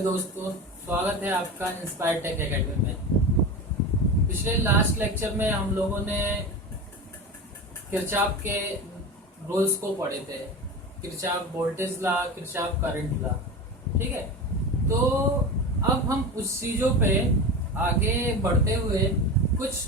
Hello दोस्तों, स्वागत है आपका इंस्पायर टेक एकेडमी में। पिछले लास्ट लेक्चर में हम लोगों ने किरचॉफ के रूल्स को पढ़े थे। Kirchhoff voltage law, Kirchhoff current law. ठीक है, तो अब हम उस चीज़ों पे आगे बढ़ते हुए कुछ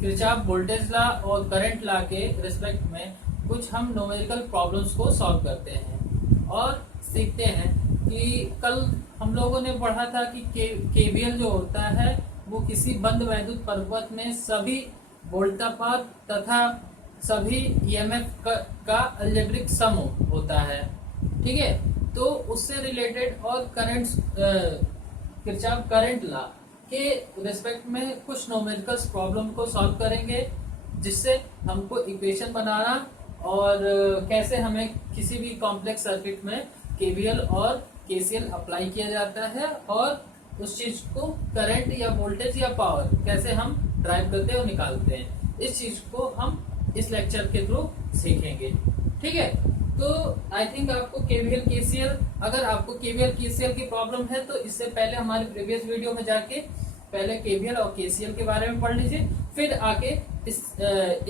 किरचॉफ वोल्टेज लॉ और करंट लॉ के रिस्पेक्ट में कुछ हम न्यूमेरिकल प्रॉब्लम्स को सॉल्व करते हैं और सीखते हैं कि कल हम लोगों ने पढ़ा था कि केवीएल जो होता है वो किसी बंद वैद्युत परिपथ में सभी वोल्टापात तथा सभी ईएमएफ का अलजेब्रिक सम होता है। ठीक है, तो उससे रिलेटेड और करंट किरचॉफ करंट लॉ के रिस्पेक्ट में कुछ न्यूमेरिकल प्रॉब्लम को सॉल्व करेंगे, जिससे हमको इक्वेशन बनाना और कैसे हमें किसी भी कॉम्प्लेक्स सर्किट में केवीएल और केसीएल अप्लाई किया जाता है और उस चीज को करंट या वोल्टेज या पावर कैसे हम ड्राइव करते हैं और निकालते हैं, इस चीज को हम इस लेक्चर के थ्रू सीखेंगे। ठीक है, तो आई थिंक आपको केवीएल केसीएल, अगर आपको केवीएल केसीएल की प्रॉब्लम है तो इससे पहले हमारे प्रीवियस वीडियो में जाके पहले केवीएल और केसीएल के बारे में पढ़ लीजिए, फिर आके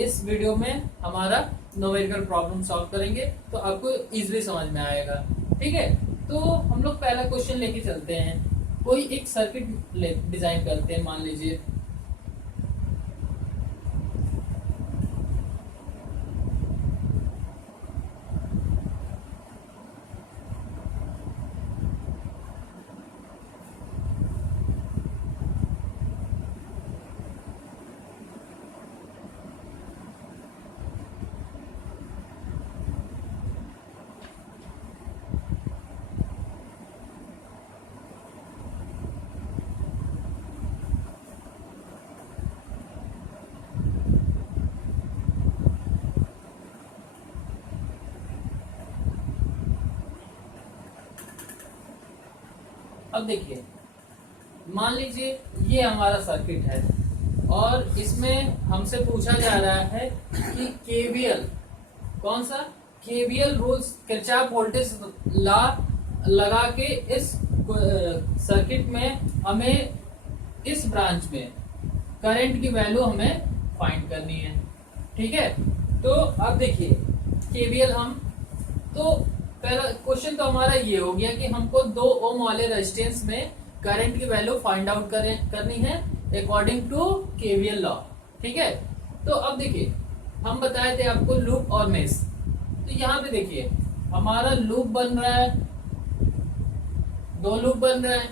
इस वीडियो में हमारा न्यूमेरिकल प्रॉब्लम सॉल्व करेंगे तो आपको इजीली समझ में आएगा। ठीक है, तो हम लोग पहला क्वेश्चन लेके चलते हैं। कोई एक सर्किट डिजाइन करते हैं, मान लीजिए अब देखिए, मान लीजिए ये हमारा सर्किट है और इसमें हमसे पूछा जा रहा है कि केवीएल, कौन सा KVL rules, Kirchhoff voltage law लगा के इस सर्किट में हमें इस ब्रांच में करंट की वैल्यू हमें फाइंड करनी है। ठीक है, तो अब देखिए केवीएल हम, तो पहला क्वेश्चन तो हमारा ये हो गया कि हमको 2 ओम वाले रेजिस्टेंस में करंट की वैल्यू फाइंड आउट करनी है अकॉर्डिंग टू केवीएल लॉ। ठीक है, तो अब देखिए हम बताए थे आपको लूप और मेश, तो यहाँ पे देखिए हमारा लूप बन रहा है, 2 लूप बन रहा है,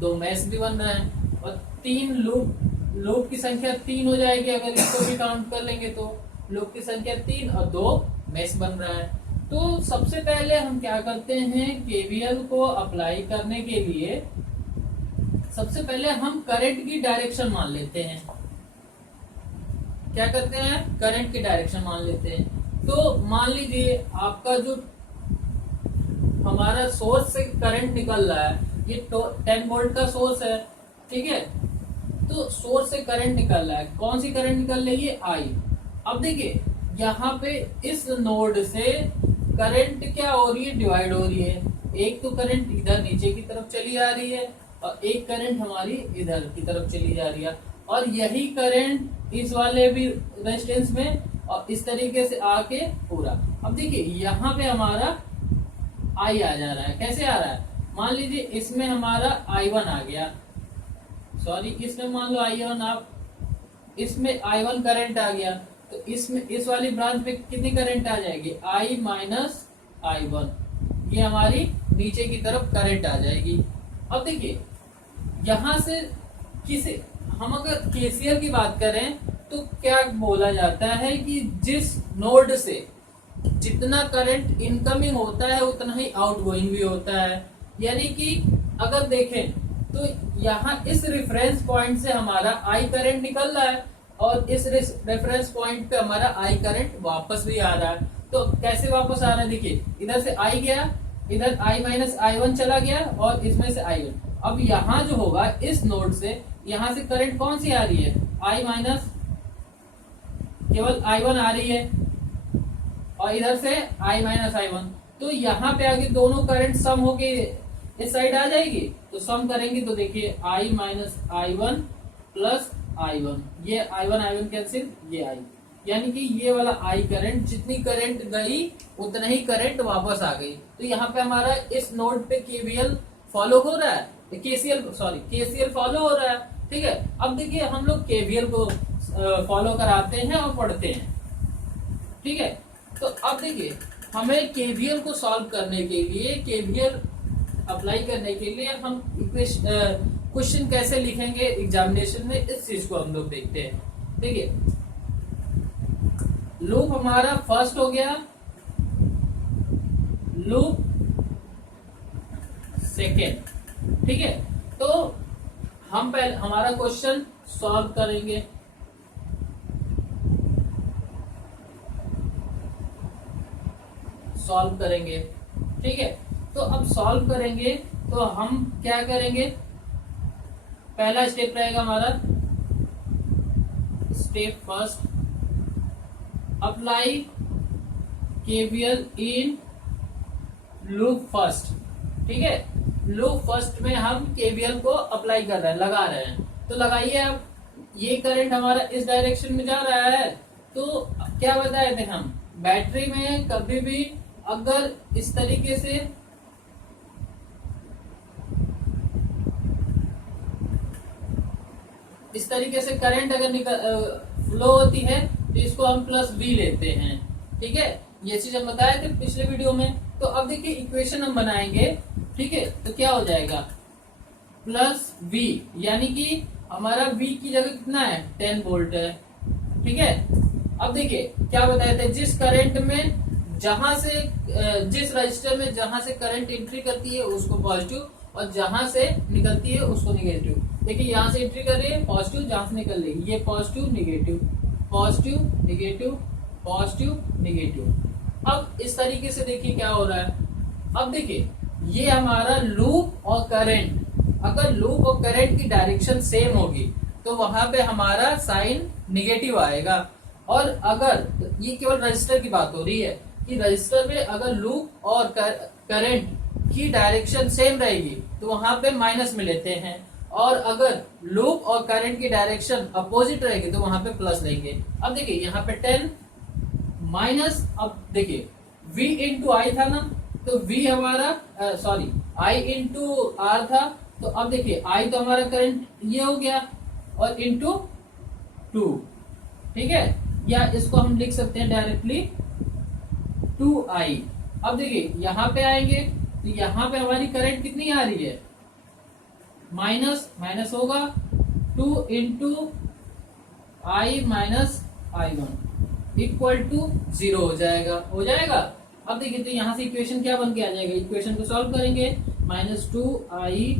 2 मेश भी बन रहा है और 3 लूप की संख्या 3 हो जाएगी अगर इसको भी काउंट कर लेंगे तो लूप की संख्या 3 और 2 मेश बन रहा है। तो सबसे पहले हम क्या करते हैं, केवीएल को अप्लाई करने के लिए सबसे पहले हम करंट की डायरेक्शन मान लेते हैं। क्या करते हैं, करंट की डायरेक्शन मान लेते हैं। तो मान लीजिए आपका जो हमारा सोर्स से करंट निकल रहा है, ये 10 वोल्ट का सोर्स है। ठीक है, तो सोर्स से करंट निकल रहा है, कौन सी करंट निकल रही है, आई। अब देखिए यहाँ पे इस नोड से करंट क्या हो रही है, डिवाइड हो रही है। एक तो करंट इधर नीचे की तरफ चली जा रही है और एक करंट हमारी इधर की तरफ चली जा रही है, और यही करंट इस वाले भी रेजिस्टेंस में और इस तरीके से आके पूरा। अब देखिए यहाँ पे हमारा आई आ जा रहा है, कैसे आ रहा है, मान लीजिए इसमें हमारा I1 आ गया, सॉरी इसमें मान लो I1, आप इसमें I1 करंट आ गया, तो इसमें इस वाली ब्रांच में कितनी करंट आ जाएगी, I माइनस I1, ये हमारी नीचे की तरफ करंट आ जाएगी। अब देखिए यहां से किसी, हम अगर केसीएल की बात करें तो क्या बोला जाता है कि जिस नोड से जितना करंट इनकमिंग होता है उतना ही आउटगोइंग भी होता है। यानी कि अगर देखें तो यहाँ इस रेफरेंस पॉइंट से हमारा आई करंट निकल रहा है और इस रेफरेंस पॉइंट पे हमारा आई करंट वापस भी आ रहा है। तो कैसे वापस आ रहा है, देखिए इधर से आई गया, इधर I माइनस I1 चला गया और इसमें से I1। अब यहाँ जो होगा इस नोड से यहाँ से करंट कौन सी आ रही है, I माइनस, केवल I1 आ रही है और इधर से I माइनस I1, तो यहाँ पे आगे दोनों करंट सम होके इस साइड आ जाएगी, तो सम करेंगे तो देखिए I minus I1 plus I1, ये I1 कैंसिल, ये I, यानी कि ये वाला I करंट, जितनी करंट गई उतना ही करंट वापस आ गई। तो यहाँ पे हमारा इस नोड पे KVL फॉलो हो रहा है, KCL फॉलो हो रहा है। ठीक है, अब देखिए हम लोग KVL को फॉलो कराते हैं और पढ़ते हैं। ठीक है, तो अब देखिए हमें KVL को सॉल्व करने के लिए, KVL अप्लाई करने के लिए हम क्वेश्चन कैसे लिखेंगे एग्जामिनेशन में, इस चीज को हम लोग देखते हैं। देखिए लूप हमारा फर्स्ट हो गया, लूप सेकेंड। ठीक है, तो हम पहले हमारा क्वेश्चन सॉल्व करेंगे। ठीक है, तो अब सॉल्व करेंगे तो हम क्या करेंगे, पहला स्टेप रहेगा हमारा, step first, apply KVL in loop first. ठीक है, लूप फर्स्ट में हम KVL को अप्लाई कर रहे हैं, लगा रहे हैं, तो लगाइए। अब ये करंट हमारा इस डायरेक्शन में जा रहा है, तो क्या बताए थे हम, बैटरी में कभी भी अगर इस तरीके से करंट अगर फ्लो होती है तो इसको हम प्लस V लेते हैं। ठीक है, ये चीज हम बताए थे पिछले वीडियो में। तो अब देखिए इक्वेशन हम बनाएंगे। ठीक है, तो क्या हो जाएगा, प्लस V, यानी कि हमारा V की जगह कितना है, 10 वोल्ट है। ठीक है, अब देखिए क्या बताए थे, जिस करंट में जिस रजिस्टर में जहां से करंट एंट्री करती है उसको पॉजिटिव, और जहां से निकलती है उसको निगेटिव। देखिए यहाँ से एंट्री कर रही है पॉजिटिव, जहां से निकल रही है ये positive negative, positive negative, positive negative. अब इस तरीके से देखिए क्या हो रहा है। अब देखिए ये हमारा लूप और करंट, अगर लूप और करंट की डायरेक्शन सेम होगी तो वहां पे हमारा साइन निगेटिव आएगा। और अगर ये केवल रजिस्टर की बात हो रही है कि रजिस्टर में अगर लूप और करंट की डायरेक्शन सेम रहेगी तो वहां पे माइनस में लेते हैं, और अगर लूप और करंट की डायरेक्शन अपोजिट रहेगी तो वहां पे प्लस लेंगे। अब देखिए यहाँ पे 10 माइनस, अब देखिए V इंटू आई था ना, तो V हमारा I इंटू R था, तो अब देखिए I तो हमारा करंट ये हो गया, और इंटू 2। ठीक है, या इसको हम लिख सकते हैं डायरेक्टली 2I। अब देखिए यहाँ पे आएंगे तो यहाँ पे हमारी करंट कितनी आ रही है, माइनस माइनस होगा, 2 into I minus I1 equal to 0 हो जाएगा। अब देखिए तो यहाँ से इक्वेशन क्या बन के आ जाएगा, इक्वेशन को सॉल्व करेंगे, -2I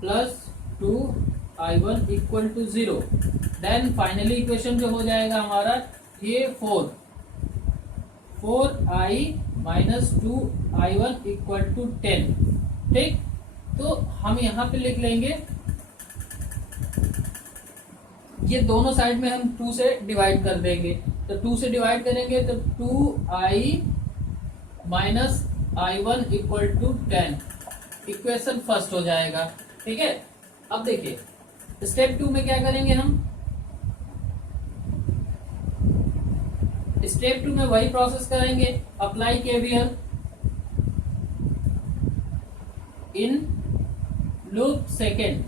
plus 2I1 equal to 0। Then finally equation जो हो जाएगा हमारा ये 4I minus 2I1 equal to 10। ठीक, तो हम यहाँ पे लिख लेंगे, ये दोनों साइड में हम 2 से डिवाइड कर देंगे, तो 2 से डिवाइड करेंगे तो 2I minus I1 equal to 10 equation first हो जाएगा। ठीक है, अब देखिए स्टेप 2 में क्या करेंगे हम, स्टेप 2 में वही प्रोसेस करेंगे, apply KVL in loop second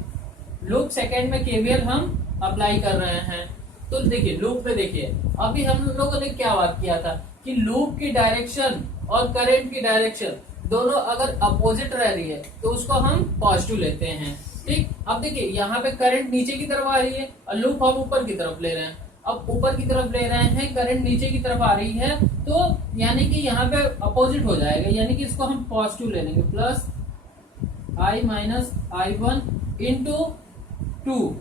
में KVL हम अप्लाई कर रहे हैं। तो देखिए लूप में देखिए अभी हम लोगों ने क्या बात किया था कि लूप की डायरेक्शन और करंट की डायरेक्शन दोनों अगर अपोजिट रह रही है तो उसको हम पॉजिटिव लेते हैं। ठीक, अब देखिए यहाँ पे करंट नीचे की तरफ आ रही है और लूप हम ऊपर की तरफ ले रहे हैं। अब ऊपर की तरफ ले रहे हैं, करंट नीचे की तरफ आ रही है, तो यानी कि यहाँ पे अपोजिट हो जाएगा, यानी कि इसको हम पॉजिटिव ले लेंगे, plus I minus I1 into 2।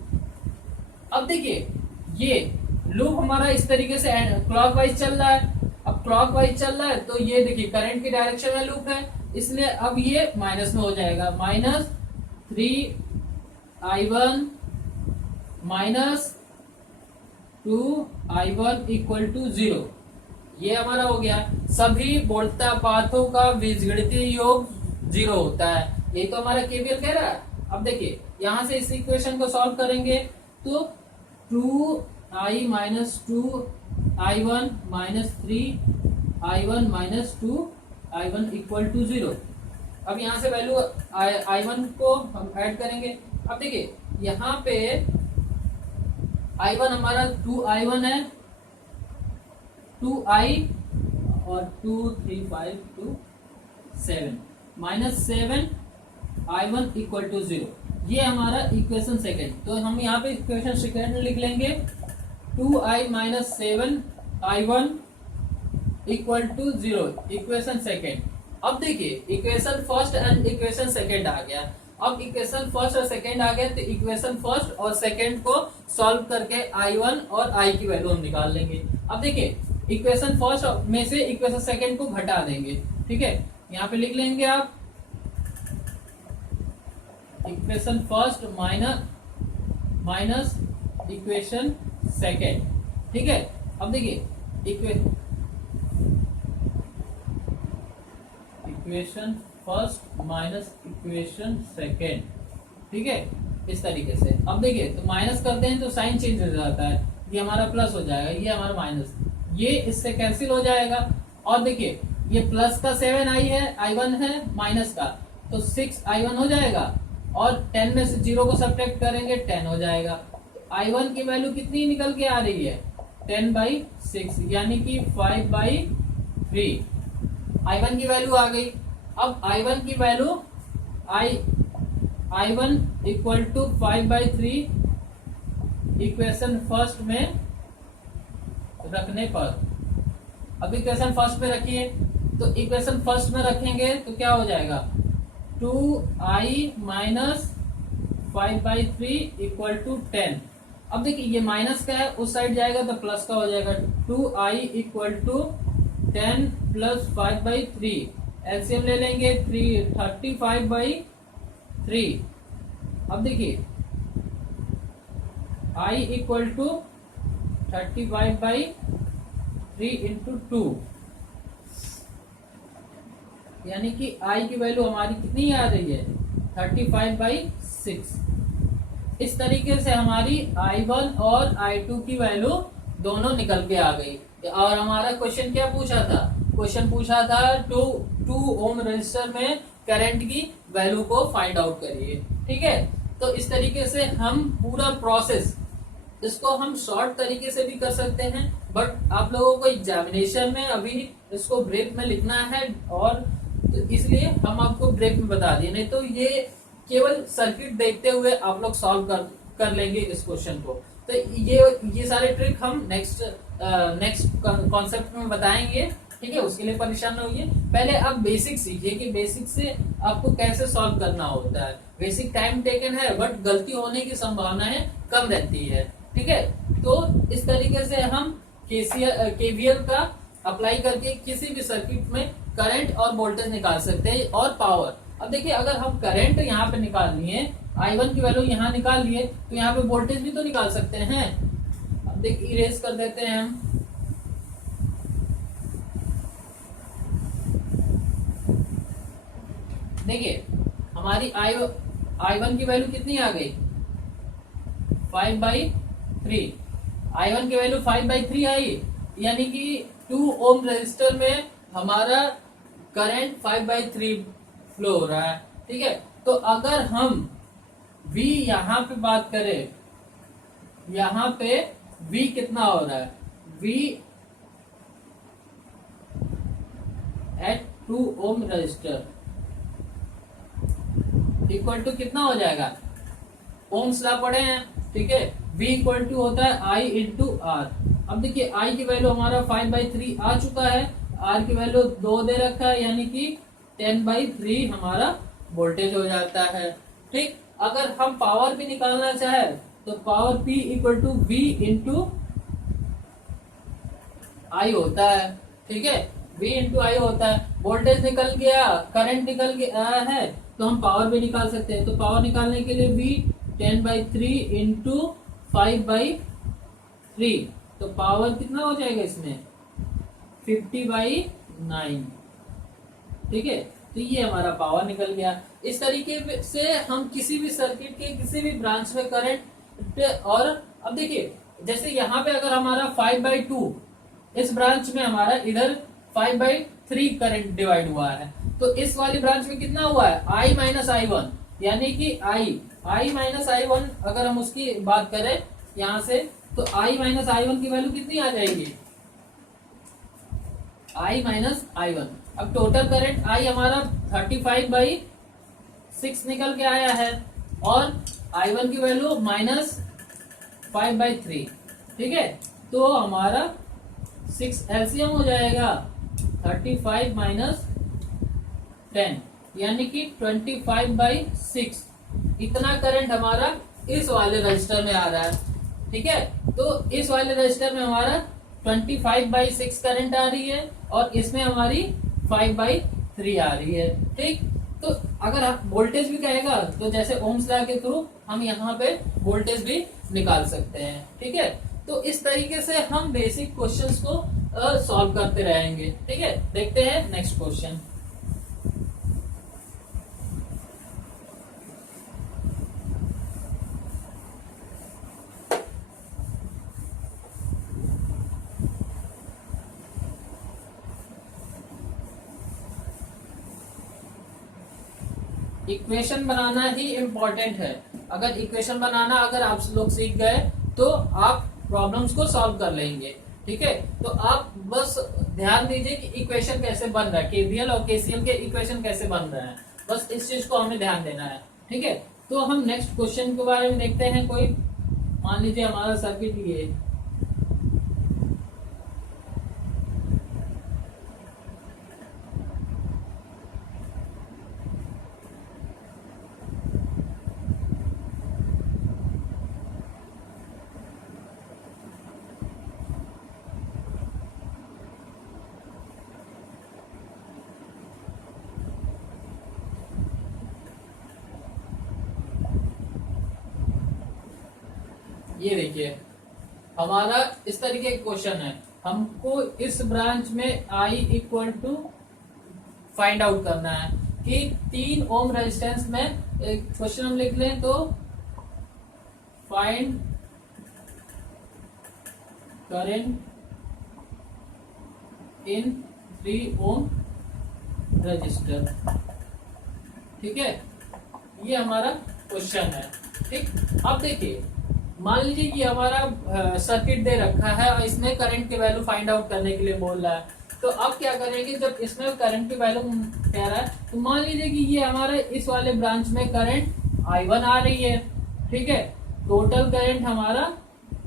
अब देखिए ये लूप हमारा इस तरीके से क्लॉकवाइज चल रहा है। अब क्लॉकवाइज चल रहा है तो ये देखिए करंट की डायरेक्शन में लूप है, इसलिए अब ये माइनस में हो जाएगा, -3I1 minus 2I1 equal to 0। ये हमारा हो गया। सभी बोलता पाथों का बीजगणितीय योग 0 होता है, ये तो हमारा केवीएल कह रहा है। अब देखिए यहां से इस इक्वेशन को सॉल्व करेंगे तो 2i minus 2i1 minus 3i1 minus 2i1 equal to 0। अब यहाँ से वैल्यू i1 को हम ऐड करेंगे। अब देखिए यहाँ पे i1 हमारा 2i1 है, 2i और 2 3 5 2 7 माइनस 7i1 इक्वल टू 0। ये हमारा इक्वेशन सेकेंड। तो हम यहाँ पे इक्वेशन सेकेंड लिख लेंगे 2i minus 7i1 equal to 0, equation second. अब देखिए equation first and equation second आ गया। अब इक्वेशन फर्स्ट और सेकेंड आ गया तो इक्वेशन फर्स्ट और सेकेंड को सॉल्व करके i1 और i की वैल्यू हम निकाल लेंगे। अब देखिए इक्वेशन फर्स्ट में से इक्वेशन सेकेंड को घटा देंगे, ठीक है। यहाँ पे लिख लेंगे आप equation first minus equation second, ठीक है। अब देखिए equation first minus equation second, ठीक है, इस तरीके से। अब देखिए तो माइनस करते हैं तो साइन चेंज हो जाता है, ये हमारा प्लस हो जाएगा, ये हमारा माइनस, ये इससे कैंसिल हो जाएगा। और देखिए ये प्लस का 7i है, i1 है, माइनस का तो 6i1 हो जाएगा, और 10 में से 0 को सब्ट्रैक्ट करेंगे 10 हो जाएगा। i1 की वैल्यू कितनी निकल के आ रही है 10/6 यानी कि 5/3 i1 की वैल्यू आ गई। अब i1 की value i1 equal to 5/3 equation first में रखने पर, अब इक्वेशन फर्स्ट में रखिए तो इक्वेशन फर्स्ट में रखेंगे तो क्या हो जाएगा 2i माइनस 5/3 इक्वल टू 10। अब देखिए ये माइनस का है, उस साइड जाएगा तो प्लस का हो जाएगा 2i equal to 10 plus 5/3, LCM ले लेंगे 35/3। अब देखिए i इक्वल टू 35/3 इंटू 2 यानी कि i की वैल्यू हमारी कितनी आ रही है 35/6। इस तरीके से हमारी i1 और i2 की वैल्यू दोनों निकल के आ गई। और हमारा क्वेश्चन क्या पूछा था, क्वेश्चन पूछा था 2 ओम रजिस्टर में करंट की वैल्यू को फाइंड आउट करिए, ठीक है। तो इस तरीके से हम पूरा प्रोसेस, इसको हम शॉर्ट तरीके से भी कर सकते हैं, बट आप लोगों को एग्जामिनेशन में अभी इसको ब्रेक में लिखना है, और तो इसलिए हम आपको ब्रेक में बता दिए, नहीं तो ये केवल सर्किट देखते हुए आप लोग सॉल्व कर लेंगे इस क्वेश्चन को। तो ये सारे ट्रिक हम नेक्स्ट कॉन्सेप्ट में बताएंगे, ठीक है। उसके लिए परेशान न होइए, पहले आप बेसिक सीखिए कि बेसिक से आपको कैसे सॉल्व करना होता है। बेसिक टाइम टेकन है बट गलती होने की संभावनाएं कम रहती है, ठीक है। तो इस तरीके से हम केवीएल का अप्लाई करके किसी भी सर्किट में करंट और वोल्टेज निकाल सकते हैं, और पावर। अब देखिए अगर हम करंट यहाँ पे निकाल लिए, i1 की वैल्यू यहाँ निकाल लिए, तो यहाँ पे वोल्टेज भी तो निकाल सकते हैं। अब देखिए इरेज कर देते हैं हम, देखिए हमारी i1 की वैल्यू कितनी आ गई 5/3, i1 की वैल्यू 5/3 आई, यानी कि 2 ओम रेजिस्टर में हमारा करंट 5/3 फ्लो हो रहा है, ठीक है। तो अगर हम V यहाँ पे बात करें, यहाँ पे V कितना हो रहा है, V at 2 ohm resistor equal to कितना हो जाएगा, ओम्स लॉ पढ़े हैं, ठीक है। V इक्वल टू होता है I इंटू R। अब देखिए I की वैल्यू हमारा 5/3 आ चुका है, R की वैल्यू 2 दे रखा है, यानी कि 10/3 हमारा वोल्टेज हो जाता है, ठीक। अगर हम पावर भी निकालना चाहे तो power P equal to V into I होता है, ठीक है। V इंटू I होता है, वोल्टेज निकल गया, करंट निकल गया है, तो हम पावर भी निकाल सकते हैं। तो पावर निकालने के लिए V 10/3 इंटू 5/3, तो पावर कितना हो जाएगा इसमें 50/9। ठीक है, तो ये हमारा पावर निकल गया। इस तरीके से हम किसी भी सर्किट के किसी भी ब्रांच में करंट, और अब देखिए जैसे यहाँ पे अगर हमारा 5/2, इस ब्रांच में हमारा इधर 5/3 करंट डिवाइड हुआ है, तो इस वाली ब्रांच में कितना हुआ है, I-I1, यानी कि I-I-1 अगर हम उसकी बात करें यहां से, तो I-I1 की वैल्यू कितनी आ जाएगी, I-I1। अब टोटल करंट I हमारा 35/6 निकल के आया है, और I1 की वैल्यू -5/3। ठीक है, तो हमारा 6 एलसीएम हो जाएगा, 35 - 10 यानी कि 25/6। इतना करंट हमारा इस वाले रजिस्टर में आ रहा है। ठीक है, तो इस वाले रजिस्टर में हमारा 25/6 करंट आ रही है, और इसमें हमारी 5/3 आ रही है। ठीक, तो अगर वोल्टेज भी कहेगा तो जैसे ओम्स लॉ के थ्रू हम यहाँ पे वोल्टेज भी निकाल सकते हैं। ठीक है, तो इस तरीके से हम बेसिक क्वेश्चंस को सॉल्व करते रहेंगे। ठीक है, देखते हैं नेक्स्ट क्वेश्चन। इक्वेशन बनाना ही इम्पोर्टेंट है। अगर इक्वेशन बनाना अगर आप लोग सीख गए तो आप प्रॉब्लम्स को सॉल्व कर लेंगे। ठीक है, तो आप बस ध्यान दीजिए कि इक्वेशन कैसे बन रहा है, केवीएल और केसीएल के इक्वेशन कैसे बन रहे हैं, बस इस चीज को हमें ध्यान देना है। ठीक है, तो हम नेक्स्ट क्वेश्चन के बारे में देखते हैं। कोई मान लीजिए हमारा सर्किट ये देखिए हमारा इस तरीके का क्वेश्चन है। हमको इस ब्रांच में I equal to find out करना है कि 3 ओम रेजिस्टेंस में, एक क्वेश्चन हम लिख लें तो find current in 3 ohm resistor. ठीक है, ये हमारा क्वेश्चन है। ठीक, अब देखिए मान लीजिए कि हमारा सर्किट दे रखा है और इसमें करंट की वैल्यू फाइंड आउट करने के लिए बोल रहा है। तो अब क्या करेंगे, जब इसमें करंट की वैल्यू कह रहा है तो मान लीजिए कि ये हमारे इस वाले ब्रांच में करंट I1 आ रही है। ठीक है, टोटल करंट हमारा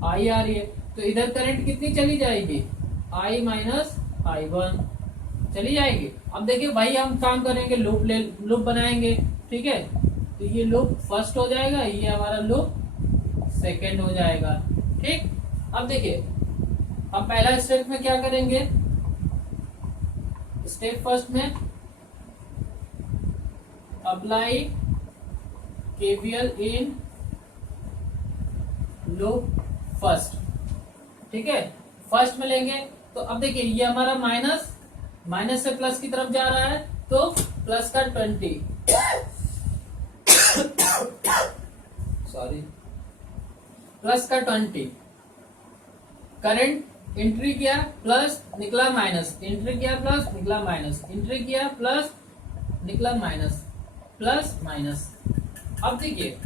I आ रही है, तो इधर करंट कितनी चली जाएगी, I-I1 चली जाएगी। अब देखिए भाई हम काम करेंगे, लूप बनाएंगे। ठीक है, तो ये लूप फर्स्ट हो जाएगा, ये हमारा लूप सेकेंड हो जाएगा। ठीक, अब देखिए अब पहला स्टेप में क्या करेंगे, स्टेप फर्स्ट में apply KVL in loop first. ठीक है, फर्स्ट में लेंगे तो अब देखिए ये हमारा माइनस से प्लस की तरफ जा रहा है, तो प्लस का 20 सॉरी प्लस का 20 करंट एंट्री किया, प्लस निकला माइनस, एंट्री किया प्लस निकला माइनस, एंट्री किया प्लस निकला माइनस, प्लस माइनस। अब देखिए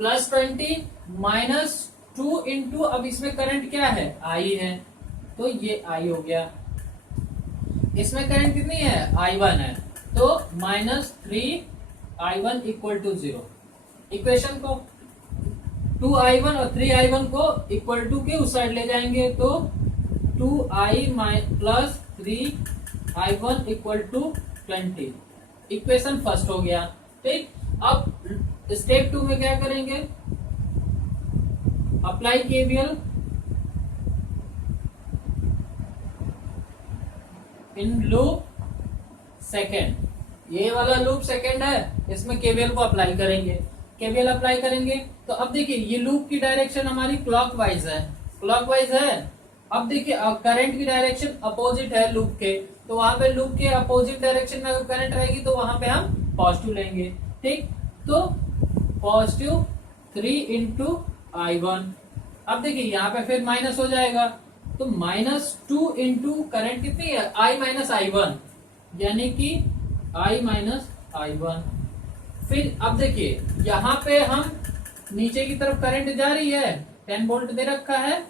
+20 -2 इंटू, अब इसमें करंट क्या है, I है, तो ये I हो गया। इसमें करंट कितनी है, I1 है, तो -3I1 = 0। इक्वेशन को 2I1 और 3I1 को इक्वल टू के उस साइड ले जाएंगे, तो 2I + 3I1 = 20। इक्वेशन फर्स्ट हो गया। ठीक, अब स्टेप 2 में क्या करेंगे, apply KVL in loop second. ये वाला लूप सेकेंड है, इसमें केवीएल को अप्लाई करेंगे। केवीएल अप्लाई करेंगे तो अब देखिए ये लूप की डायरेक्शन हमारी क्लॉकवाइज है, क्लॉकवाइज है। अब देखिए करंट की डायरेक्शन अपोजिट है लूप के, तो वहां पे लूप के अपोजिट डायरेक्शन में अगर करंट रहेगी तो वहां पे हम पॉजिटिव लेंगे। ठीक, तो पॉजिटिव 3 × I1। अब देखिए यहाँ पे फिर माइनस हो जाएगा, तो -2 × करंट कितनी है I-I1, यानी कि I-I1। फिर अब देखिए यहाँ पे हम नीचे की तरफ करंट जा रही है, 10 वोल्ट दे रखा है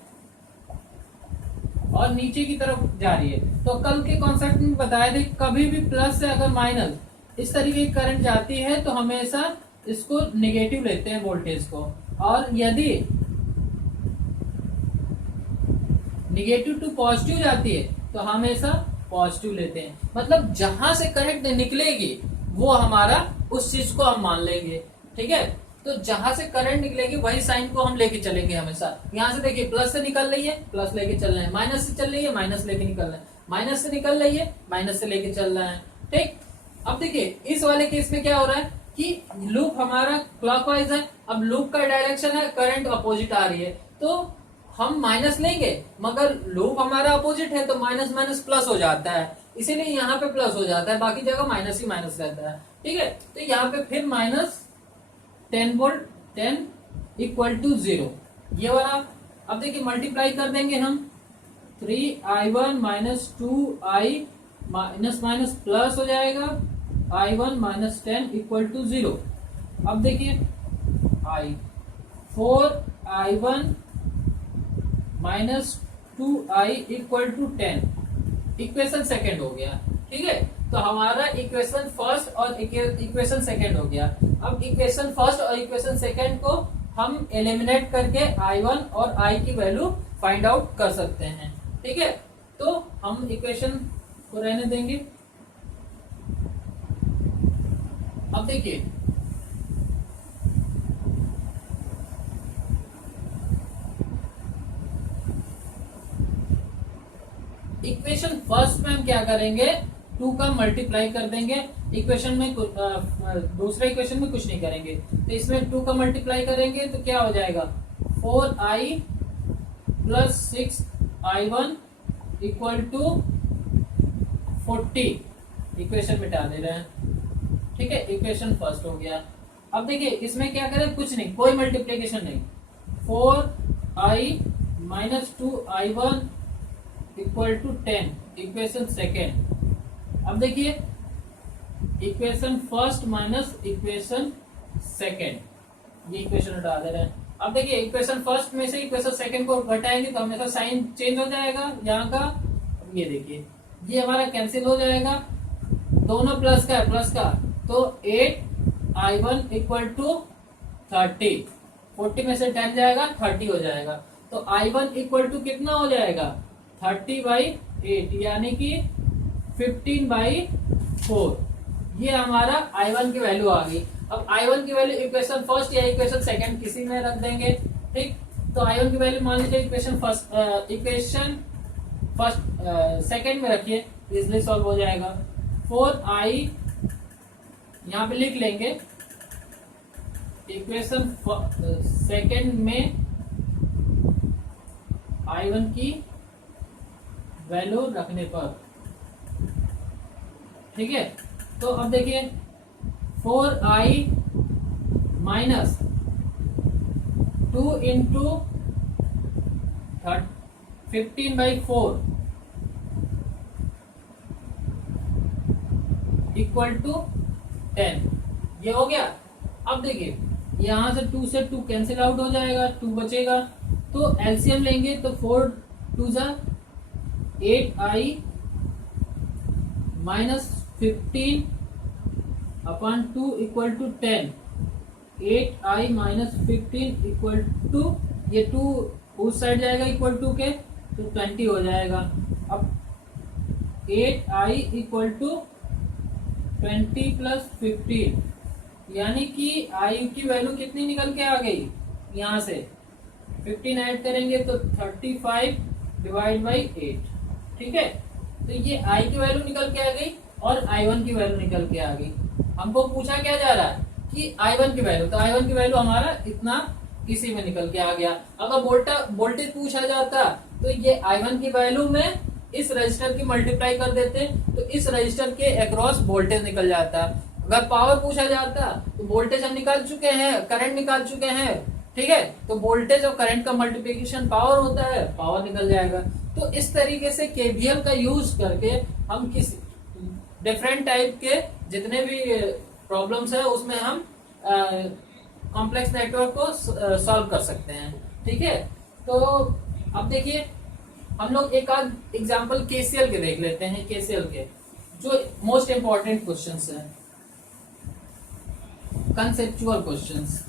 और नीचे की तरफ जा रही है। तो कल के कॉन्सेप्ट में बताया थे कभी भी प्लस से अगर माइनस इस तरीके की करंट जाती है तो हमेशा इसको नेगेटिव लेते हैं वोल्टेज को, और यदि नेगेटिव टू पॉजिटिव जाती है तो हमेशा पॉजिटिव लेते हैं। मतलब जहां से करंट निकलेगी वो हमारा उस चीज को हम मान लेंगे। ठीक है, तो जहां से करंट निकलेगी वही साइन को हम लेके चलेंगे हमेशा। यहाँ से देखिए प्लस से निकल रही है, प्लस लेके चल रहे हैं, माइनस से चल रही है, माइनस लेके निकल रहे हैं, माइनस से निकल रही है, माइनस से लेके चल रहे हैं। ठीक, अब देखिए इस वाले केस में क्या हो रहा है कि लूप हमारा क्लॉकवाइज है, अब लूप का डायरेक्शन है करंट अपोजिट आ रही है, तो हम माइनस लेंगे, मगर लूप हमारा अपोजिट है तो माइनस माइनस प्लस हो जाता है, इसीलिए यहाँ पे प्लस हो जाता है, बाकी जगह माइनस ही माइनस रहता है। ठीक है, तो यहाँ पे फिर -10 वोल्ट 10 = 0 ये वाला। अब देखिए मल्टीप्लाई कर देंगे हम, 3I1 - 2I माइनस प्लस हो जाएगा, I1 - 10 = 0। अब देखिए 4I1 - 2I = 10, इक्वेशन सेकेंड हो गया। ठीक है, तो हमारा इक्वेशन फर्स्ट और इक्वेशन सेकेंड हो गया। अब इक्वेशन फर्स्ट और इक्वेशन सेकेंड को हम एलिमिनेट करके I1 और I की वैल्यू फाइंड आउट कर सकते हैं। ठीक है, तो हम इक्वेशन को रहने देंगे। अब देखिए इक्वेशन फर्स्ट में हम क्या करेंगे, 2 का मल्टीप्लाई कर देंगे, इक्वेशन में दूसरे इक्वेशन में कुछ नहीं करेंगे, तो इसमें 2 का मल्टीप्लाई करेंगे तो क्या हो जाएगा 4I + 6I1 = 40। इक्वेशन मिटा दे रहे हैं। ठीक है, इक्वेशन फर्स्ट हो गया। अब देखिए इसमें क्या करें, कुछ नहीं, कोई मल्टीप्लीकेशन नहीं, 4I - 2I1 = 10 इक्वेशन सेकेंड। अब देखिए equation first minus equation second, ये इक्वेशन हटा दे रहे हैं। अब देखिए इक्वेशन फर्स्ट में से इक्वेशन सेकेंड को घटाएंगे तो हमेशा साइन चेंज हो जाएगा यहाँ का। ये देखिए ये हमारा कैंसिल हो जाएगा, दोनों प्लस का है, प्लस का, तो 8I1 = 30, 40 में से 10 जाएगा 30 हो जाएगा, तो I1 = कितना हो जाएगा 30/8, यानी कि 15/4। ये हमारा I1 की वैल्यू आ गई। अब I1 की वैल्यू इक्वेशन फर्स्ट या इक्वेशन सेकंड किसी में रख देंगे। ठीक, तो I1 की वैल्यू मान लीजिए इक्वेशन फर्स्ट सेकंड में रखिए, इजिली सॉल्व हो जाएगा। 4I यहाँ पे लिख लेंगे, इक्वेशन सेकंड में I1 की वैल्यू रखने पर। ठीक है, तो अब देखिए 4I - 2 × 15/4 = 10, ये हो गया। अब देखिए यहां से 2 से 2 कैंसिल आउट हो जाएगा, 2 बचेगा, तो एलसीएम लेंगे तो 4 2 = 8I - 15/2 = 10, 8I - 15 = ये 2 उस साइड जाएगा = के, तो 20 हो जाएगा। अब 8I = 20 + 15, यानी कि I की वैल्यू कितनी निकल के आ गई, यहाँ से 15 ऐड करेंगे तो 35/8। ठीक है, तो ये I की वैल्यू निकल के आ गई और I1 की वैल्यू निकल के आ गई। हमको पूछा क्या जा रहा है कि I1 की वैल्यू, तो I1 की वैल्यू हमारा इतना इसी में निकल के आ गया। अगर वोल्टेज पूछा जाता तो ये I1 की वैल्यू में इस रजिस्टर की मल्टीप्लाई कर देते तो इस रजिस्टर के अक्रॉस वोल्टेज निकल जाता। अगर पावर पूछा जाता तो वोल्टेज हम निकाल चुके हैं, करंट निकाल चुके हैं, ठीक है। तो वोल्टेज और करंट का मल्टीप्लिकेशन पावर होता है, पावर निकल जाएगा। तो इस तरीके से केवीएल का यूज करके हम किसी डिफरेंट टाइप के जितने भी प्रॉब्लम्स है उसमें हम कॉम्प्लेक्स नेटवर्क को सॉल्व कर सकते हैं, ठीक है। तो अब देखिए हम लोग एक आध एग्जांपल केसीएल के देख लेते हैं। केसीएल के जो मोस्ट इंपॉर्टेंट क्वेश्चंस हैं, कंसेप्चुअल क्वेश्चंस।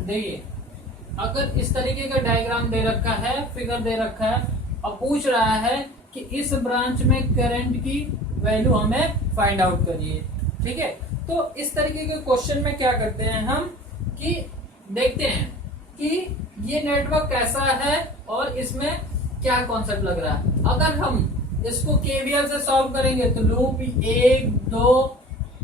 देखिए अगर इस तरीके का डायग्राम दे रखा है, फिगर दे रखा है और पूछ रहा है कि इस ब्रांच में करंट की वैल्यू हमें फाइंड आउट करिए, ठीक है। तो इस तरीके के क्वेश्चन में क्या करते हैं हम कि देखते हैं कि ये नेटवर्क कैसा है और इसमें क्या कॉन्सेप्ट लग रहा है। अगर हम इसको केवीएल से सॉल्व करेंगे तो लूप 1 2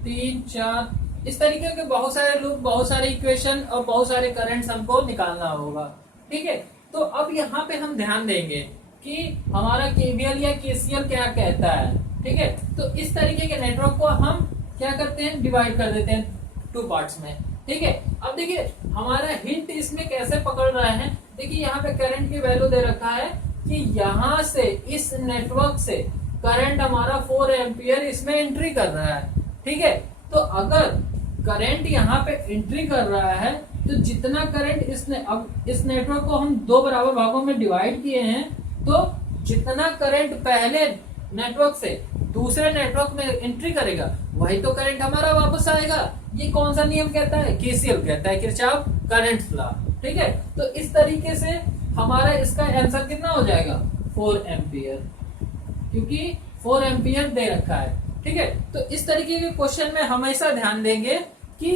3 4 इस तरीके के बहुत सारे लूप, बहुत सारे इक्वेशन और बहुत सारे करंट्स हमको निकालना होगा, ठीक है। तो अब यहाँ पे हम ध्यान देंगे कि हमारा केवीएल या केसीएल क्या कहता है, ठीक है। तो इस तरीके के नेटवर्क को हम क्या करते हैं, डिवाइड कर देते हैं 2 पार्ट्स में, ठीक है। अब देखिए हमारा हिंट इसमें कैसे पकड़ रहा है। देखिए यहाँ पे करंट की वैल्यू दे रखा है कि यहाँ से इस नेटवर्क से करंट हमारा 4 एम्पियर इसमें एंट्री कर रहा है, ठीक है। तो अगर करंट यहाँ पे एंट्री कर रहा है तो जितना करंट अब इस नेटवर्क को हम 2 बराबर भागों में डिवाइड किए हैं, तो जितना करंट पहले नेटवर्क से दूसरे नेटवर्क में एंट्री करेगा वही तो करंट हमारा वापस आएगा। ये कौन सा नियम कहता है, केसीएल कहता है, किरचॉफ करंट लॉ, ठीक है। तो इस तरीके से हमारा इसका आंसर कितना हो जाएगा, 4 एम्पियर, क्योंकि 4 एम्पियर दे रखा है, ठीक है। तो इस तरीके के क्वेश्चन में हमेशा ध्यान देंगे कि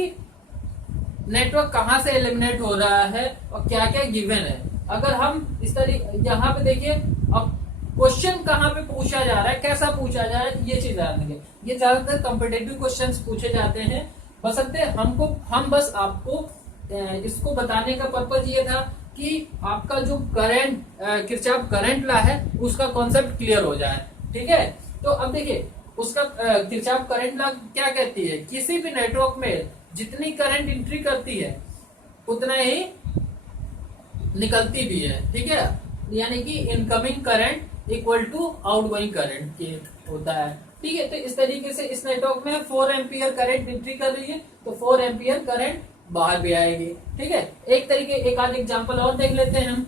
नेटवर्क कहां से एलिमिनेट हो रहा है और क्या क्या गिवन है। अगर हम इस तरीके यहाँ पे देखिए अब क्वेश्चन कहाँ पे पूछा जा रहा है, कैसा पूछा जा रहा है, ये चीज ध्यान देंगे। ये ज्यादातर कॉम्पिटेटिव क्वेश्चंस पूछे जाते हैं, बशर्ते हम बस आपको इसको बताने का पर्पज ये था कि आपका जो करंट किरचॉफ करंट लॉ है उसका कॉन्सेप्ट क्लियर हो जाए, ठीक है। तो अब देखिए उसका किरचॉफ करंट लॉ क्या कहती है, किसी भी नेटवर्क में जितनी करंट एंट्री करती है उतना ही निकलती भी है, ठीक है। यानी कि incoming current equal to outgoing current के होता है, ठीक है। तो इस तरीके से इस नेटवर्क में 4 एम्पियर करंट एंट्री कर रही है तो 4 एम्पियर करंट बाहर भी आएगी, ठीक है। एक आध एग्जांपल और देख लेते हैं हम।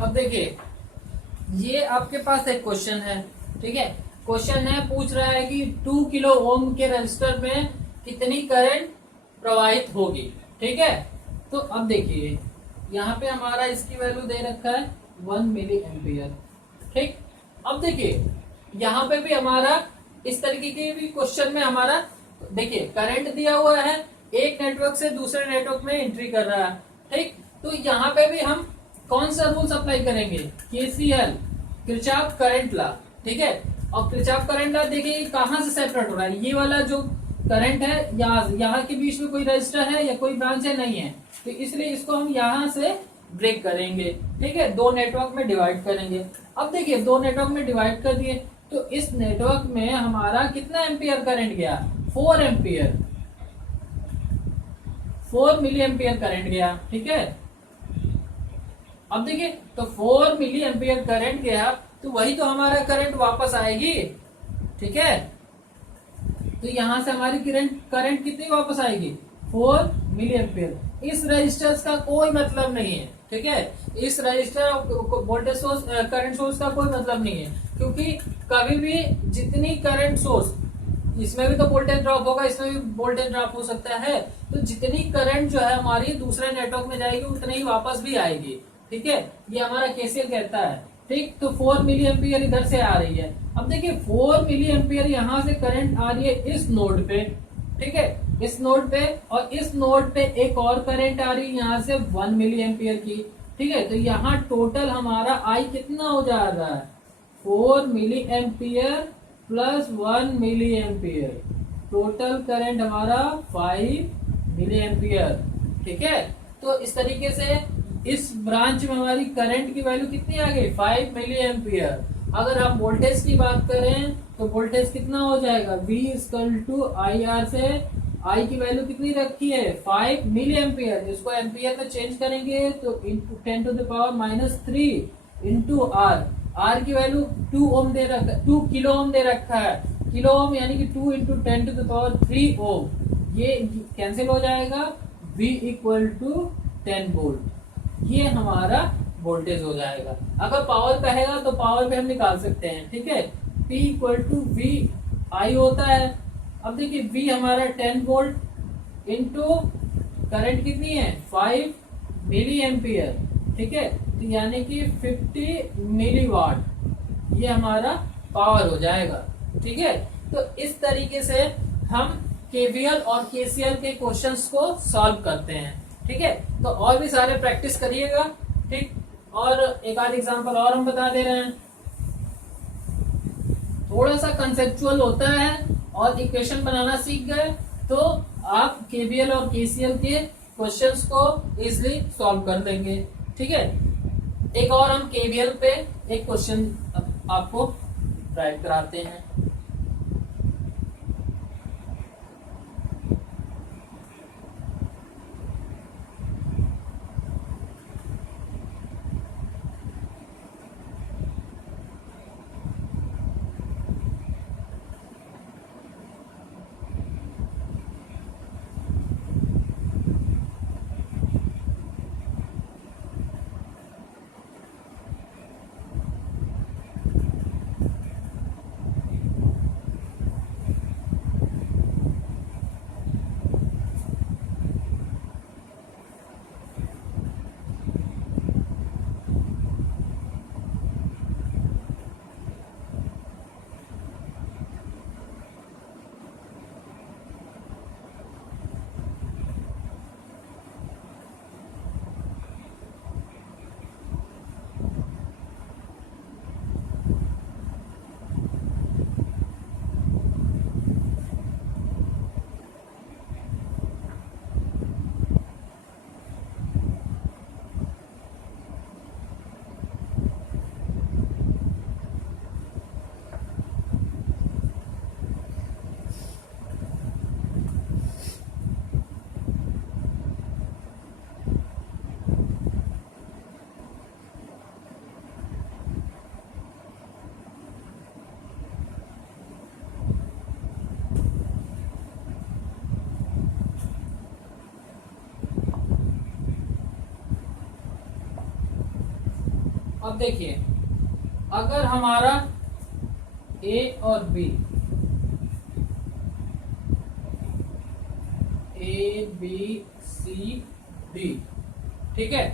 अब देखिए, ये आपके पास एक क्वेश्चन है, ठीक है। क्वेश्चन है, पूछ रहा है कि 2 किलो ओम के रजिस्टर में कितनी करंट प्रवाहित होगी, ठीक है। तो अब देखिए, यहाँ पे हमारा इसकी वैल्यू दे रखा है 1 मिली एम्पियर, ठीक। अब देखिए, यहाँ पे भी हमारा इस तरीके के भी क्वेश्चन में हमारा देखिए करंट दिया हुआ है, एक नेटवर्क से दूसरे नेटवर्क में एंट्री कर रहा है, ठीक। तो यहाँ पे भी हम कौन सा रूल्स अप्लाई करेंगे, केसीएल, किरचॉफ करंट लॉ, ठीक है। और किरचॉफ करंट लॉ देखिए कहाँ से सेपरेट हो रहा है, ये वाला जो करंट है यहाँ के बीच में कोई रजिस्टर है या कोई ब्रांच है, नहीं है, तो इसलिए इसको हम यहाँ से ब्रेक करेंगे, ठीक है, दो नेटवर्क में डिवाइड करेंगे। अब देखिए, दो नेटवर्क में डिवाइड कर दिए, तो इस नेटवर्क में हमारा कितना एम्पियर करंट गया, 4 एम्पियर, 4 मिली एम्पियर करंट गया, ठीक है। अब देखिए, तो 4 मिली एम्पियर करंट गया, तो वही तो हमारा करंट वापस आएगी, ठीक है। तो यहां से हमारी करंट कितनी वापस आएगी, 4 मिली एम्पियर। इस रजिस्टर का कोई मतलब नहीं है, ठीक है, इस register voltage source current source का कोई मतलब नहीं है, क्योंकि कभी भी जितनी करंट सोर्स, इसमें भी तो वोल्टेज ड्रॉप होगा, इसमें भी वोल्टेज ड्रॉप हो सकता है, तो जितनी करंट जो है हमारी दूसरे नेटवर्क में जाएगी उतनी ही वापस भी आएगी, ठीक है, ये हमारा केसीएल कहता है, ठीक। तो 4 मिली एम्पियर इधर से आ रही है। अब देखिए, 4 मिली एम्पियर यहाँ से करंट आ रही है इस नोड पे, ठीक है, इस नोड पे, और इस नोड पे एक और करंट आ रही है यहाँ से 1 मिली एम्पियर की, ठीक है। तो यहाँ टोटल हमारा आई कितना हो जा रहा है, 4 milli ampere plus 1 milli ampere, total current हमारा 5 मिली एम्पियर, ठीक है। तो इस तरीके से इस ब्रांच में हमारी करंट की वैल्यू कितनी आ गई, 5 मिली एम्पियर। अगर हम वोल्टेज की बात करें तो वोल्टेज कितना हो जाएगा, V = IR से I की वैल्यू कितनी रखी है, 5 मिली एम्पियर, इसको एम्पियर में चेंज करेंगे तो 10⁻³ इंटू R की वैल्यू 2 ओम दे रखा है, 2 किलो ओम दे रखा है, किलो ओम यानी कि 2 × 10⁻³ ओम, ये कैंसिल हो जाएगा, V = 10 वोल्ट, ये हमारा वोल्टेज हो जाएगा। अगर पावर कहेगा तो पावर भी हम निकाल सकते हैं, ठीक है, P = VI होता है। अब देखिए, V हमारा 10 वोल्ट इंटू करंट कितनी है, 5 मिली एम्पियर, ठीक है, तो यानी कि 50 मिली वाट, ये हमारा पावर हो जाएगा, ठीक है। तो इस तरीके से हम केवीएल और केसीएल के क्वेश्चंस को सॉल्व करते हैं, ठीक है। तो और भी सारे प्रैक्टिस करिएगा, ठीक। और एक आध एग्जांपल और हम बता दे रहे हैं, थोड़ा सा कंसेप्चुअल होता है, और इक्वेशन बनाना सीख गए तो आप केवीएल और केसीएल के क्वेश्चंस को इजीली सॉल्व कर देंगे, ठीक है। एक और हम केवीएल पे एक क्वेश्चन आपको राइट कराते हैं। अब देखिए, अगर हमारा ए और B, A B C D, ठीक है,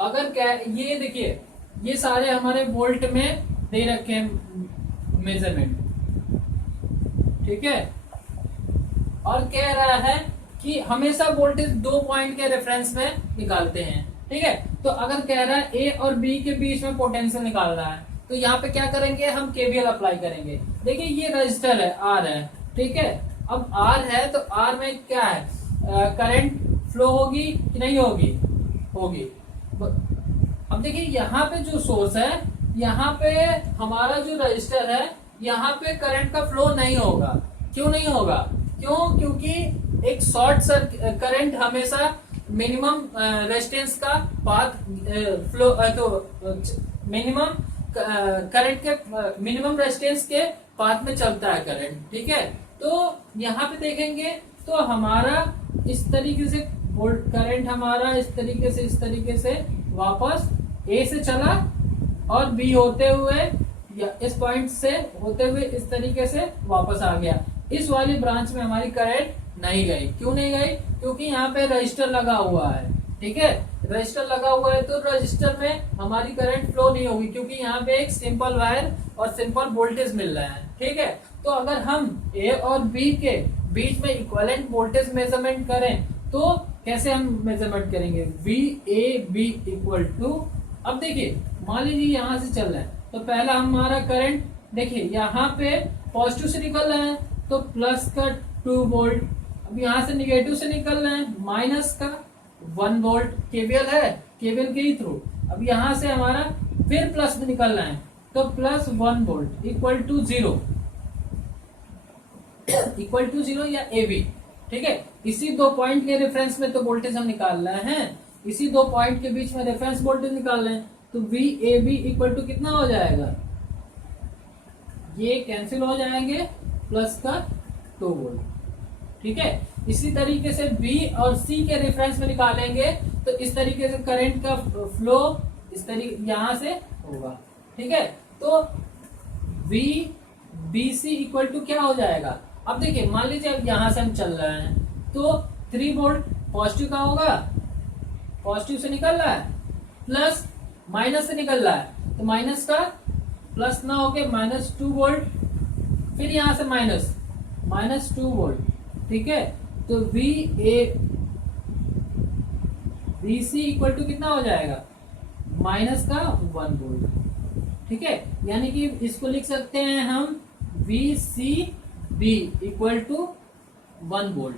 अगर क्या, ये देखिए ये सारे हमारे वोल्ट में दे रखे हैं मेजरमेंट, ठीक है, और कह रहा है कि हमेशा वोल्टेज 2 पॉइंट के रेफरेंस में निकालते हैं, ठीक है। तो अगर कह रहा है ए और बी के बीच में पोटेंशियल निकाल रहा है, तो यहाँ पे क्या करेंगे, हम केवीएल अप्लाई करेंगे। देखिए ये रजिस्टर है, आर है, ठीक है। अब आर है तो आर में क्या है, करंट फ्लो होगी कि नहीं होगी, होगी। अब देखिए यहाँ पे जो सोर्स है, यहाँ पे हमारा जो रजिस्टर है, यहाँ पे करंट का फ्लो नहीं होगा। क्यों नहीं होगा, क्यों, क्योंकि एक शॉर्ट सर्किट करंट हमेशा मिनिमम रेजिस्टेंस का पाथ फ्लो, तो मिनिमम करंट के मिनिमम रेजिस्टेंस के पाथ में चलता है करंट, ठीक है। तो यहाँ पे देखेंगे तो हमारा इस तरीके से करंट हमारा इस तरीके से वापस ए से चला और बी होते हुए या इस पॉइंट से होते हुए इस तरीके से वापस आ गया। इस वाली ब्रांच में हमारी करंट नहीं गई। क्यों नहीं गई, क्योंकि यहाँ पे रजिस्टर लगा हुआ है, ठीक है। रजिस्टर लगा हुआ है तो रजिस्टर में हमारी करंट फ्लो नहीं होगी, क्योंकि यहाँ पे एक सिंपल वायर और सिंपल वोल्टेज मिल रहा है, ठीक है। तो अगर हम ए और बी के बीच में इक्विवेलेंट वोल्टेज मेजरमेंट करें तो कैसे हम मेजरमेंट करेंगे, V A B equal to, अब देखिए मान लीजिए यहाँ से चल रहा है तो पहला हमारा करंट देखिए यहाँ पे पॉजिटिव से निकल रहा है तो प्लस का 2 वोल्ट, अब यहाँ से निगेटिव से निकल रहा है माइनस का 1 वोल्ट, केवीएल है, केवीएल के ही थ्रू। अब यहाँ से हमारा फिर प्लस में निकल रहा है तो plus 1 volt equal to 0, equal to 0 या ए बी, ठीक है। इसी 2 पॉइंट के रेफरेंस में तो वोल्टेज हम निकाल रहे हैं, इसी 2 पॉइंट के बीच में रेफरेंस वोल्टेज निकाल रहे हैं, तो V A B equal to कितना हो जाएगा, ये कैंसिल हो जाएंगे, प्लस का 2 वोल्ट, ठीक है। इसी तरीके से बी और सी के रेफरेंस में निकालेंगे तो इस तरीके से करंट का फ्लो इस तरीके यहां से होगा, ठीक है। तो V B C equal to क्या हो जाएगा, अब देखिए मान लीजिए अब यहां से हम चल रहे हैं तो 3 वोल्ट पॉजिटिव का होगा, पॉजिटिव से निकल रहा है, प्लस माइनस से निकल रहा है तो माइनस का प्लस ना होके -2 वोल्ट, फिर यहां से -2 वोल्ट, ठीक है। तो V A B C equal to कितना हो जाएगा, माइनस का 1 वोल्ट, ठीक है। यानी कि इसको लिख सकते हैं हम V C B equal to 1 volt,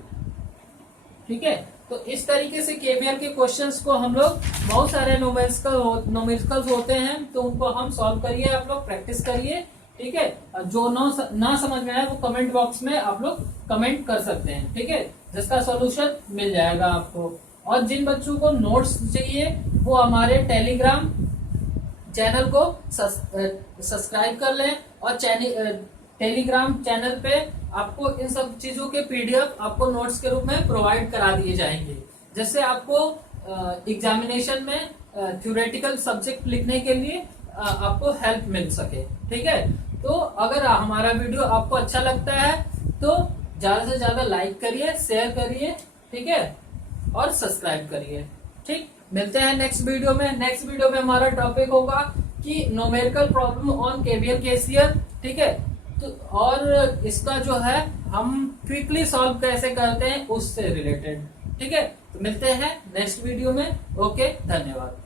ठीक है। तो इस तरीके से केवीएल के क्वेश्चंस को हम लोग, बहुत सारे न्यूमेरिकल्स होते हैं तो उनको हम सॉल्व करिए, आप लोग प्रैक्टिस करिए, ठीक है। जो ना समझ में आए वो कमेंट बॉक्स में आप लोग कमेंट कर सकते हैं, ठीक है, जिसका सॉल्यूशन मिल जाएगा आपको। और जिन बच्चों को नोट्स चाहिए वो हमारे टेलीग्राम चैनल को सब्सक्राइब कर लें और टेलीग्राम चैनल पे आपको इन सब चीजों के पीडीएफ आपको नोट्स के रूप में प्रोवाइड करा दिए जाएंगे, जिससे आपको एग्जामिनेशन में थ्योरेटिकल सब्जेक्ट लिखने के लिए आपको हेल्प मिल सके, ठीक है। तो अगर हमारा वीडियो आपको अच्छा लगता है तो ज्यादा से ज्यादा लाइक करिए, शेयर करिए, ठीक है, और सब्सक्राइब करिए, ठीक। मिलते हैं नेक्स्ट वीडियो में। नेक्स्ट वीडियो में हमारा टॉपिक होगा कि numerical problem on KVL KCL, ठीक है। तो और इसका जो है हम क्विकली सॉल्व कैसे करते हैं उससे रिलेटेड, ठीक है। तो मिलते हैं नेक्स्ट वीडियो में। ओके, धन्यवाद।